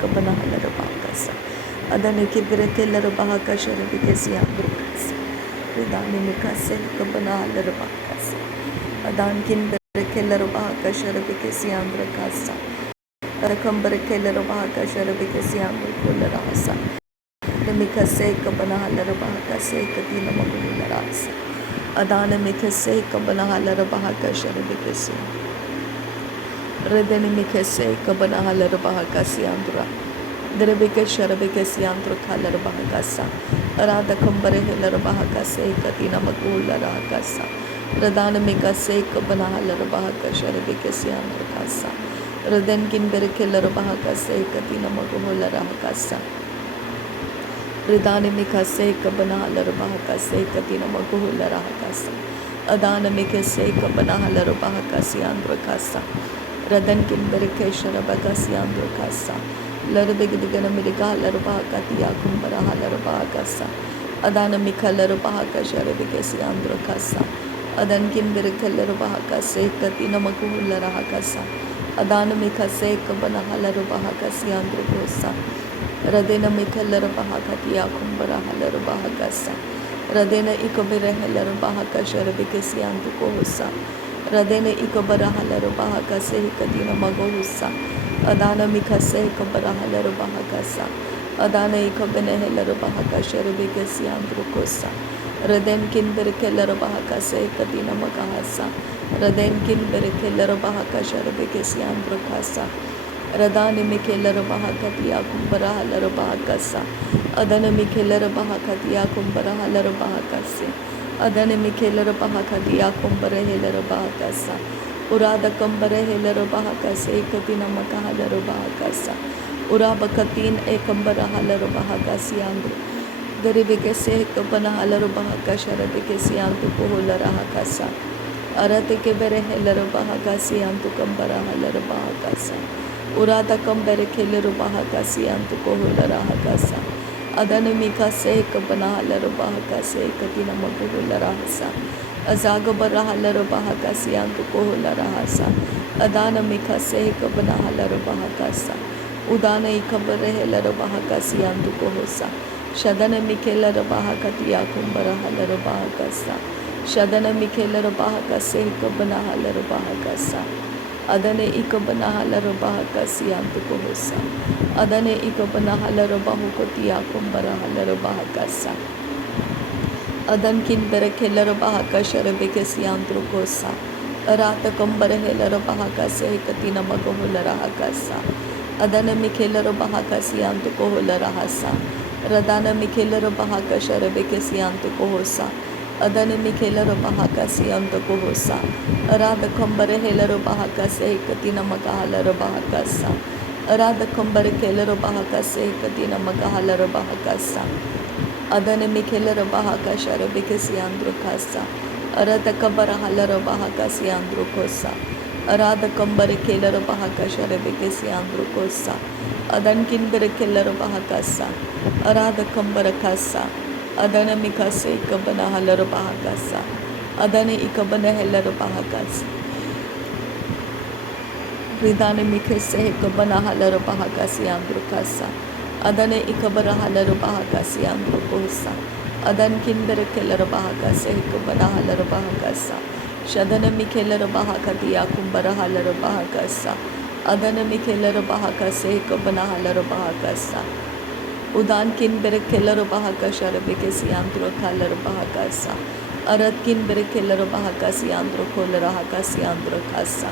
kabana halarabakasa. Adana kibere kelarabaka sharabikesi andrukasa. Ridani mikase kabana halarabakasa. Adan kinbere kelarabaka sharabikesi andrukasa. Rakambere kelarabaka sharabikesi andrukularasa. Mikase kabana halarabaka se katina magularasa. Adana mikase kabana halarabaka sharabikesi. Redeni mikase kabana halarabaka si andra. Derebeke sharabeke si andra halarabakasa. Arada kambare halarabaka se katina magularasa. Radana mikase kabana halarabaka sharabike si andra kasa. Raden kinbere kelarabaka se katina magularasa. Ridani mikase kabana halarabaka se katina magularasa. Adana mikase kabana halarabaka si andra kasa. Radan kinbere kesharabaka si andra kasa. Larabigana Mirika Larabaka Tiakumbara Halarabakasa Adana Mika Larabaka Sharabikasi Andra Kasa Adan Kinberika Larabaka Sekatina Makularahakasa Adana Mika Sekabana Halarabakasi Andra Kosa Radena Mika Larabaka Tiakumbara Halarabakasa Radena Ikabira Halarabaka Sharabikasi Andra Kosa Radena Ikabara Halarabaka Sekatina Magosa Adana mikase kabara halarabakasa Adana ikabene halarabaka sharabikasi andrukosa Raden kinber kelarabakasa katina makahasa Raden kinber kelarabaka sharabikasi andrukasa Radani mikelarabaka tiya kumbara halarabakasa Adana mikelarabaka tiya kumbara halarabakase Adana mikelarabaka tiya kumbara halarabakasa Urada kambare helarabaka se katina makahalarabakasa Urabakatin ekambara halarabaka siandru Derivike se kabana halarabaka sharabike siantu poholarahakasa Arate kebere helarabaka siantu kambara halarabakasa Urada kambere kelarabaka siantu poholarahakasa Adana mika se kabana halarabaka se katina makaholarahasa Azagabara halarabaka siantu koholarahasa Adana mika se kabana halarabakasa Udana ikabare helarabaka siantu kohosa Shadana mikelarabaka tiyakumbara halarabakasa Shadana mikelarabaka se kabana halarabakasa Adane ikabana halarabaka siantu kohosa Adane ikabana halarabahuko tiyakumbara halarabakasa Adan kinbere kelarabaka sharabike siantru kosa Arata kambare helarabaka se katina magaholarahakasa Adana mikelarabaka siantu koholarahasa Radana mikelarabaka sharabike siantu kohosa Adana mikelarabaka siantu kohosa Arada kambare helarabaka se katina magahalarabakasa Arada kambare kelarabaka se katina magahalarabakasa Adana mikelarabaka sharabike siandru kasa Arada kabara halarabaka siandru kosa Arada kambare kelarabaka sharabike siandru kosa Adan kinbere kelarabaka sa Arada kambara kasa Adana mikase ikabana halarabaka sa Adana ikabana helarabaka sa Ridana mikase ikabana halarabaka siandru kasa Adana ikabara halarabaka siandru kosa Adan kinbere kelarabaka se ikabana halarabaka sa Shadana mikelarabaka tiya kumbara halarabaka sa Adana mikelarabaka se ikabana halarabaka sa Udan kinbere kelarabaka sharabike siandru halarabaka sa Arat kinbere kelarabaka siandru kolarahaka siandru kasa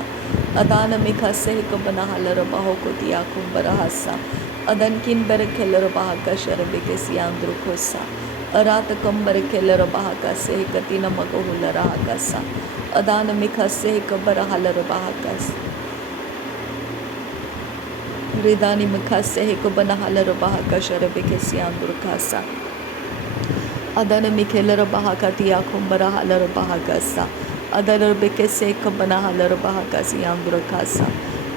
Adana mikase ikabana halarabaka tiya kumbara hasa Adan kinbere kelarabaka sharabike siandru kosa Arata kambare kelarabaka se katina magaholarahaka sa Adana mikase kabara halarabaka Ridani mikase kabana halarabaka sharabike siandru kasa Adana mikelarabaka tiya kumbara halarabaka sa Adana bikase kabana halarabaka siandru kasa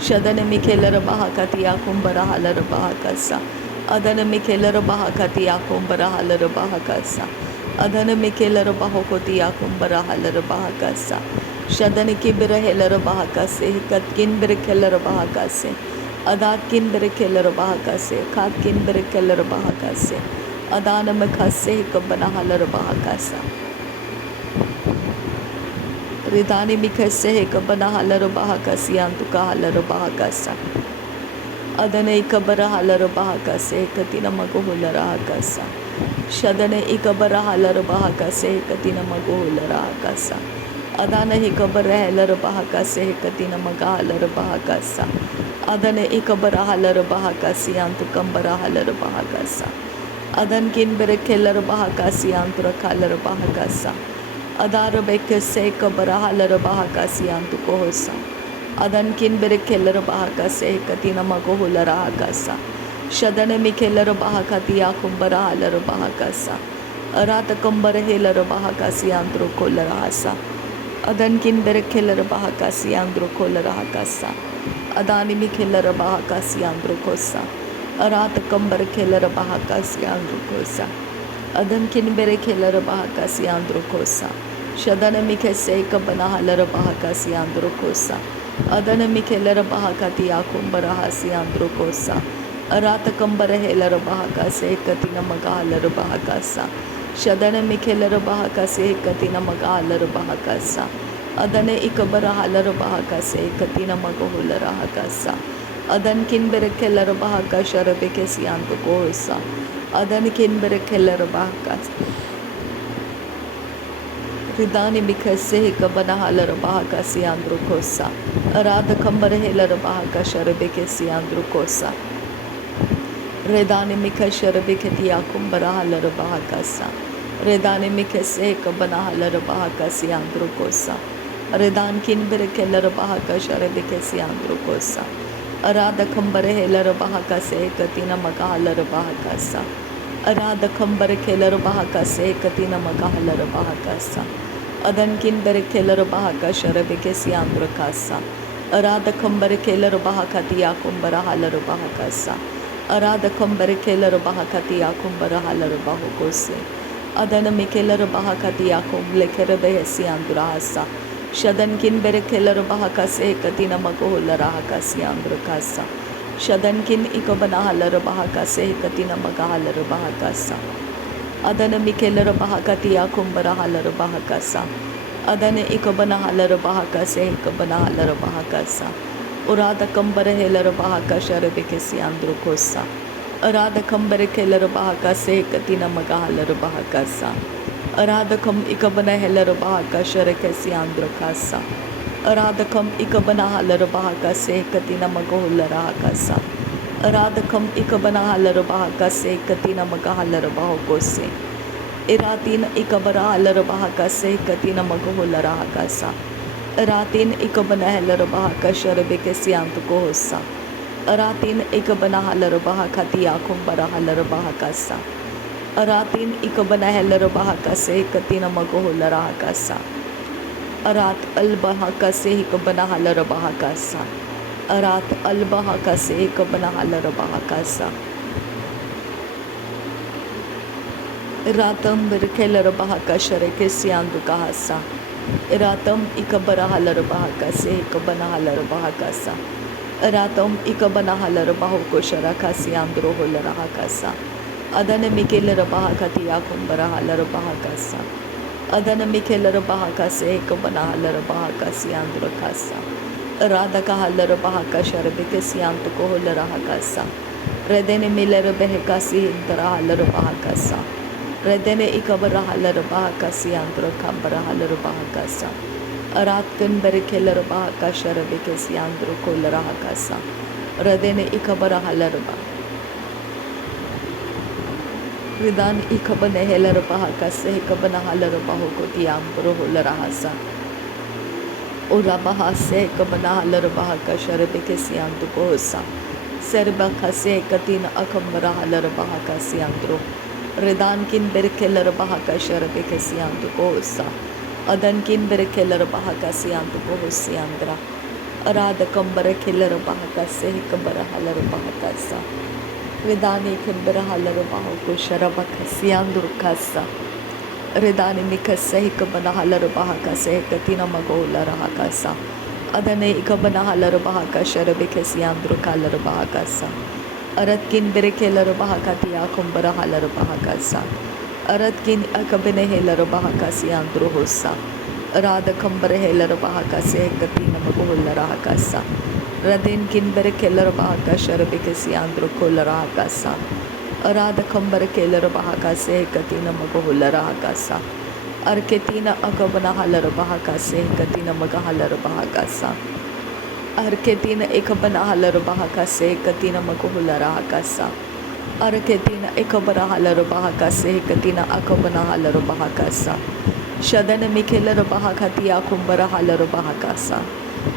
Shadana mikelarabaka tiya kumbara halarabaka sa Adana mikelarabaka tiya kumbara halarabaka sa Adana mikelarabaka tiya kumbara halarabaka sa Shadana kibira helarabaka se katkin bir kelarabaka se Ada kinder keller bahakase, kat kinder keller bahakase. Adana makase kabana halar bahakasa. Ridani mikase kabana halar bahakasi antuka halar bahakasa. Adane ikabara halar bahakase katina magohulara hakasa. Shadane ikabara halar bahakase katina magohulara hakasa. Adana ikabara halar bahakase katina magahalar bahakasa. Adane ikabara halar bahakasi antukambara halar bahakasa. Adan kin berekeller bahakasi antura kalar bahakasa. Adar bekese kabara halar bahakasi antukohosa. Adan kin berekeller bahakase katina magohulara hakasa. Shadane mikeller bahakati akumbara halar bahakasa. Arata kumbara helar bahakasi antro kolara hasa. Adan kin berekeller bahakasi andro kolara hakasa. Adani mikeller bahakasi andro kosa. Arata kambar keller bahakasi andro kosa. Adan kin berekeller bahakasi andro kosa. Shadana mikese kabana halar bahakasi andro kosa. Adana mikeller bahakati akumbara hasi andro kosa. Arata kambara helar bahakase katina magahalar bahakasa. Shadana mikeller bahakase katina magahalar bahakasa. Adane ikabara halar bahakase katina magahulara hakasa. Adan kin berekeller bahaka sharabekesi anto kosa. Adan kin berekeller bahakas. Ridani mikase kabana halar bahakasi andro kosa. Arada kambara helar bahaka sharabekesi andro kosa. Redani mikashara bikati akumbara halar bahakasa. Redani mikase kabana halar bahakasi andro kosa. Redan kin berekeller bahakashara bikasi andro kosa. Arada kambara helar bahakase katina magahalar bahakasa. Arada kambara keller bahakase katina magahalar bahakasa. Adan kin berekeller bahakashara bikasi andro kasa. Arada kambara keller bahakati akumbara halar bahakasa. Arada kambara keller bahakati akumbara halar bahukose. Adana mikeller bahakati akum lekere behesi andurahasa. Shadan kin berekeller bahakase katina magohulara hakasi andrakasa. Shadan kin ikabana halar bahakase katina magahalar bahakasa. Adana mikeller bahakati akumbara halar bahakasa. Adana ikabana halar bahakase ikabana halar bahakasa. Urada kambara helar bahakashara bekesi andro kosa. Arada kambara keller bahakase katina magahalar bahakasa. Arada kam ikabana helar bahakashara kesi andro kasa. Arada kam ikabana halar bahakase katina magahulara hakasa. Arada kam ikabana halar bahakase katina magahalar bahukose. Iratin ikabara halar bahakase katina magahulara hakasa. Aratin ikabana halar bahakashara bekesi anto kohosa. Aratin ikabana halar bahakati akumbara halar bahakasa. Aratin ikabana halar bahakase katina magohulara hakasa. Arat al bahakase ikabana halar bahakasa. Arat al bahakase ikabana halar bahakasa. Ratam berkeller bahakashara kesi anto kahasa. Iratam ikabara halar bahakase ikabana halar bahakasa. Iratam ikabana halar bahukoshara kasi andro holara hakasa. Adana mikeller bahakati akumbara halar bahakasa. Adana mikeller bahakase ikabana halar bahakasi andro kasa. Irada ka halar bahakashara bekesi anto ko holara hakasa. Redene miller behekasi hindara halar bahakasa. Redene ikabara halar bahakasi andro kambara halar bahakasa. Arat kan berekeller bahakashara bekesi andro kolara hakasa. Redene ikabara halar bah. Ridan ikabana helar bahakase ikabana halar bahukoti ambro holara hasa. Ura bahase ikabana halar bahakashara bekesi andro kosa. Serba khase katina akambara halar bahakasi andro. Redan kin berekeller bahakashara bekesi andro kosa. Adan kin berekeller bahakasi andro kohosi andra. Arada kambara keller bahakase ikabara halar bahakasa. Redani kimbara halar bahukoshara bakasi andro kasa. Redani mikase ikabana halar bahakase katina magohulara hakasa. Adane ikabana halar bahaka sharabekesi andro kalar bahakasa. Aratkin berekelar bahakati akumbara halar bahakasa. Aratkin akabene helar bahakasi andro hosa. Radha kambare helar bahakase katina maguhular hakasa. Radin kin berekelar bahaka sharabekesi andro kolar hakasa. Arada kambare kelar bahakase katina maguhular hakasa. Arketina akabana halar bahakase katina magahalar bahakasa. Arketina ekabana halar bahakase katina maguhular hakasa. Arketina ekabara halar bahakase katina akabana halar bahakasa. Shadana mikelar bahakati akumbara halar bahakasa.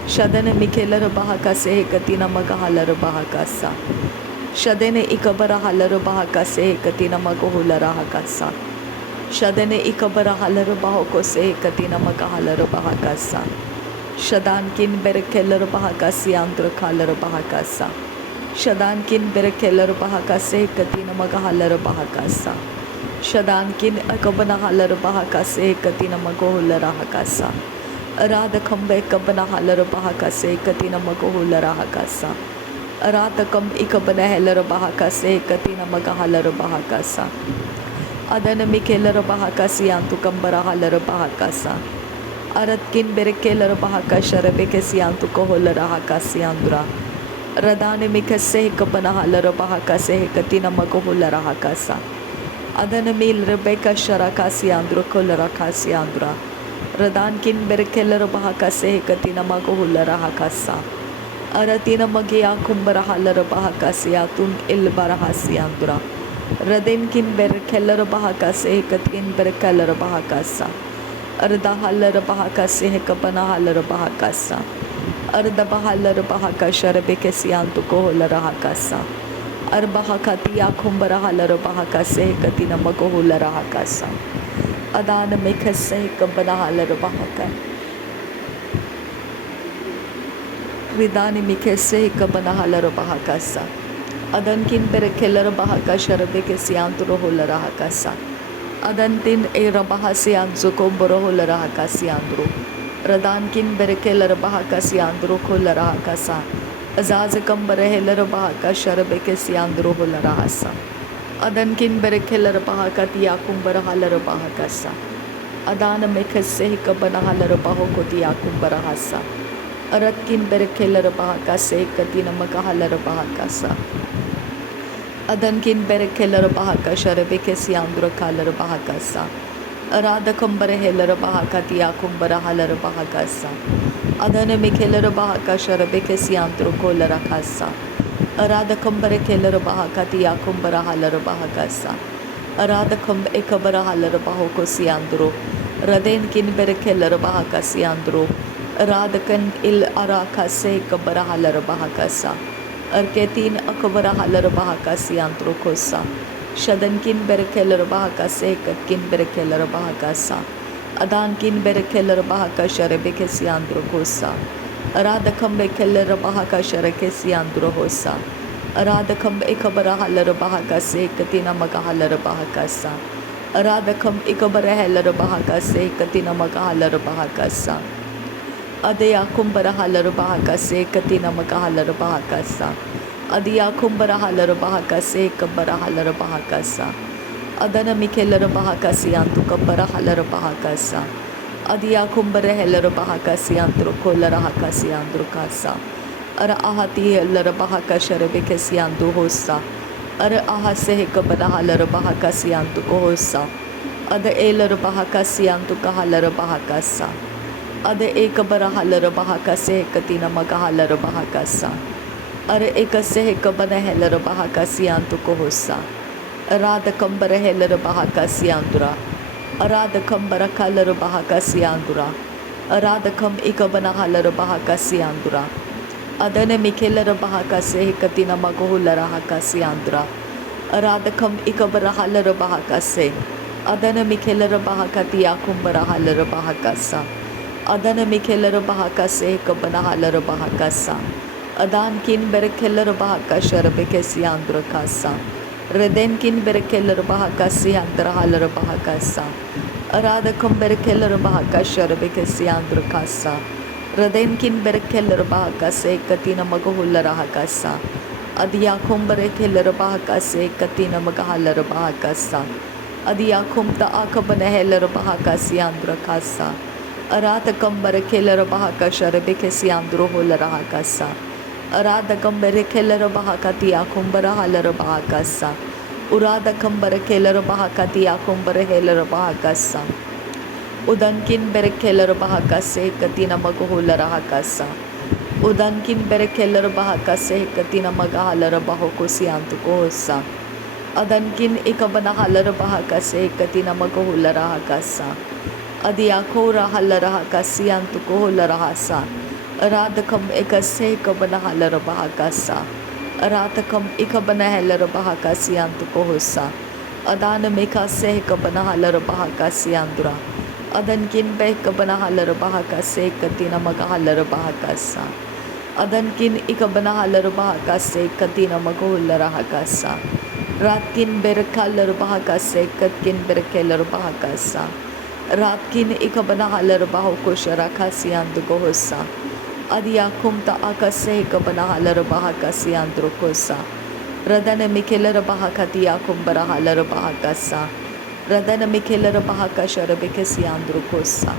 Shadana mikelar bahakase katina magahalar bahakasa. Shadene ikabara halar bahakase katina maguhular hakasa. Shadane ikabara halar bahakose katina magahalar bahakasa. Shadan kin berekelar bahakasi andra kalar bahakasa. Shadan kin berekelar bahakase katina magahalar bahakasa. Shadan kin akabana halar bahakase katina magohular hakasa. Arada kambe kabana halar bahakase katina magohular hakasa. Arata kam ikabana halar bahakase katina magahalar bahakasa. Adana mikelar bahakasi antu kambara halar bahakasa. Aratkin berekelar bahaka sharabekesi antu koholar hakasi andra. Radane mikase kabana halar bahakase katina magohular hakasa. Adana mil rebeka sharakasi andro kolar hakasi andra. Radan kin berekelar bahakase katina magohular hakasa. Aratina magia kumbara halar bahakasi atun il barahasi andra. Radin kin berekelar bahakase katin berekelar bahakasa. Arda halar bahakase kabana halar bahakasa. Arda bahalar bahaka sharabekesi antu koholar hakasa. Arbahakati akumbara halar bahakase katina magohular hakasa. Adana mekase kabana halar bahaka. Ridani mikese kabana halar bahakasa. Adan kin berekelar bahaka sharabekesi antu roholar hakasa. Adantin era bahasi anzu komboro holar hakasi andro. Radan kin berekelar bahakasi andro kolar hakasa. Azaz kambare helar bahaka sharabekesi andro holar hasa. Adan kin berekelar bahakati akumbara halar bahakasa. Adana mekase kabana halar bahokoti akumbara hasa. Arat kin berekelar bahakase katina magahalar bahakasa. Adan kin berekelar bahaka sharabekesi andro kalar bahakasa. Arada kambare helar bahakati akumbara halar bahakasa. Adana mikelar bahaka sharabekesi andro kolar hakasa. Arada kambare kelar bahakati akumbara halar bahakasa. Arada kamb ekabara halar bahokosi andro. Raden kin berekelar bahakasi andro. Arada kan il arakase kabara halar bahakasa. Arketin akabara halar bahakasi andro kosa. Shadan kin berekelar bahakase katkin berekelar bahakasa. Adan kin berekelar bahaka sharabekesi andro kosa. Arada kambe kelar bahaka sharakesi andro hosa. Arada kambe ikabara halar bahakase katina magahalar bahakasa. Arada kam ikabara halar bahakase katina magahalar bahakasa. Adaya kumbara halar bahakase katina magahalar bahakasa. Adiya kumbara halar bahakase kabara halar bahakasa. Adana mikelar bahakasi antu kabara halar bahakasa. Adiya kumbara halar bahakasi antro kolar hakasi andro kasa. Ara ahati halar bahaka sharabekesi antu hosa. Ara ahase kabara halar bahakasi antu kohosa. Ada elar bahakasi antu kahalar bahakasa. Ada ekabara halar bahakase katina magahalar bahakasa. Ara ekase kabana halar bahakasi antu kohosa. Arada kambara helar bahakasi andura. Arada kambara kalar bahakasi andura. Arada kam ikabana halar bahakasi andura. Adana mikelar bahakase katina magohular hakasi andura. Arada kam ikabara halar bahakase. Adana mikelar bahakati akumbara halar bahakasa. Adana mikelar bahakase kabana halar bahakasa. Adan kin berekelar bahaka sharabekesi andura kasa. Reden kin berekelar bahakasi andra halar bahakasa. Arada kum berekelar bahaka sharabekesi andra kasa. Radain kin berekeller bahakase katina magahulla rahakasa. Adiakum berekeller bahakase katina magahaller bahakasa. Adiakum ta akabaneheller bahakasi andrakasa. Aratakam berekeller bahakasha rebekesi androhulla rahakasa. Aradakam berekeller bahakati akumbara haller bahakasa. Uradakam berekeller bahakati akumbara heller bahakasa. Udankin berekeller bahakase katina magahulla rahakasa. Udankin berekeller bahakase katina magahaller bahokosi antukosa. Adankin ikabanahaller bahakase katina magahulla rahakasa. Adiakora haller rahakasi antukohulla rahasa. Aradakam ekase ikabanahaller bahakasa. Aratakam ikabanahaller bahakasi antukohosa. Adana mekase ikabanahaller bahakasi andura. Adankin behkabanahaller bahakase katina magahaller bahakasa. Adankin ikabanahaller bahakase katina magahulla rahakasa. Ratkin berkaller bahakase katkin berkeller bahakasa. Ratkin ikabanahaller bahokosha rakasi andugohosa. Adiakum ta akase ikabanahaller bahakasi androkosa. Radana mikeller bahakati akum barahaller bahakasa. Radana मिखेलर bahakasha rebekesi androkosa.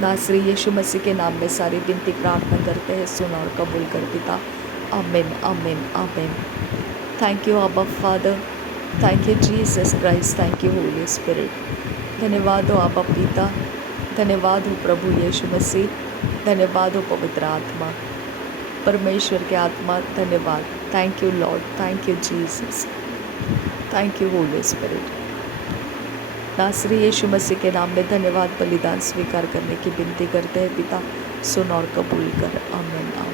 नासरी यीशु मसीह के नाम में सारी विनती प्रार्थना करते हैं, सुन और कबूल कर पिता। आमीन आमीन आमीन। थैंक यू अब्बा father, thank you Jesus Christ, thank you Holi spirit. धन्यवाद हो अब्बा पिता, धन्यवाद हो प्रभु यीशु मसीह, धन्यवाद हो पवित्र आत्मा, परमेश्वर के आत्मा, धन्यवाद। Thank you Lord, thank you Jesus, thank you Holi spirit. नासरी यीशु मसीह के नाम में धन्यवाद बलिदान स्वीकार करने की विनती करते हैं पिता, सुन और कबूल कर। आमीन।